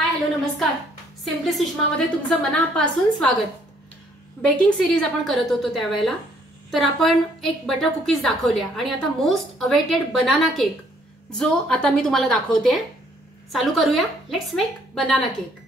Hi hello नमस्कार. Simply सुषमामध्ये तुमचं मनापासून स्वागत. बेकिंग सिरीज आपण करत होतो त्यावेळेला तर आपण एक बटर कुकीज दाखवल्या आणि आता मोस्ट अवेटेड बनाना केक जो आता मी तुम्हाला दाखवते. चालू करूया. Let's make banana cake.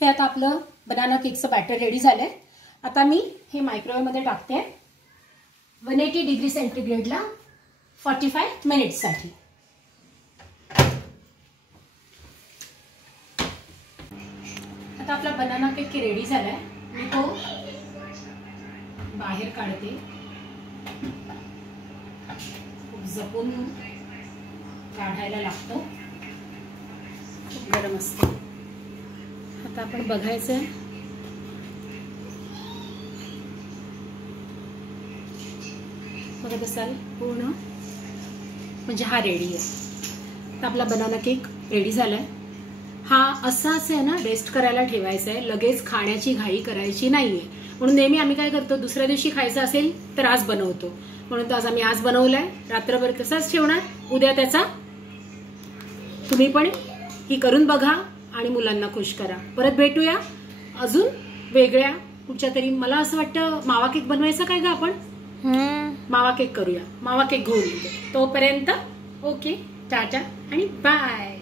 हे आता आपलं बनाना केकचं बॅटर रेडी झालंय. आता मी हे मायक्रोवेव्ह मध्ये टाकते 180 डिग्री सेंटीग्रेडला 45 मिनिट्स साठी. आता आपला बनाना केक रेडी झालाय. मी तो बाहेर काढते. खूप जपून काढायला लागतो. खूप गरम असतो. आता आपण बघायचं बघत असाल पूर्ण म्हणजे हा रेडी आहे. तर आपला बनाना केक रेडी झालाय. हा असाच आहे ना, रेस्ट करायला ठेवायचा आहे. लगेच खाण्याची घाई करायची नाहीये. म्हणून नेहमी आम्ही काय करतो, दुसऱ्या दिवशी खायचं असेल तर आज बनवतो. म्हणून तर आम्ही आज बनवलाय. रात्रभर तसाच ठेवणार. उद्या त्याचा तुम्ही पण ही करून बघा आणि मुलांना खुश करा. परत भेटूया अजून वेगळ्या कुठच्या तरी. मला असं वाटतं मावा केक बनवायचा काय का आपण मावा केक करूया. मावा केक घेऊन येते. तोपर्यंत ओके, टाटा आणि बाय.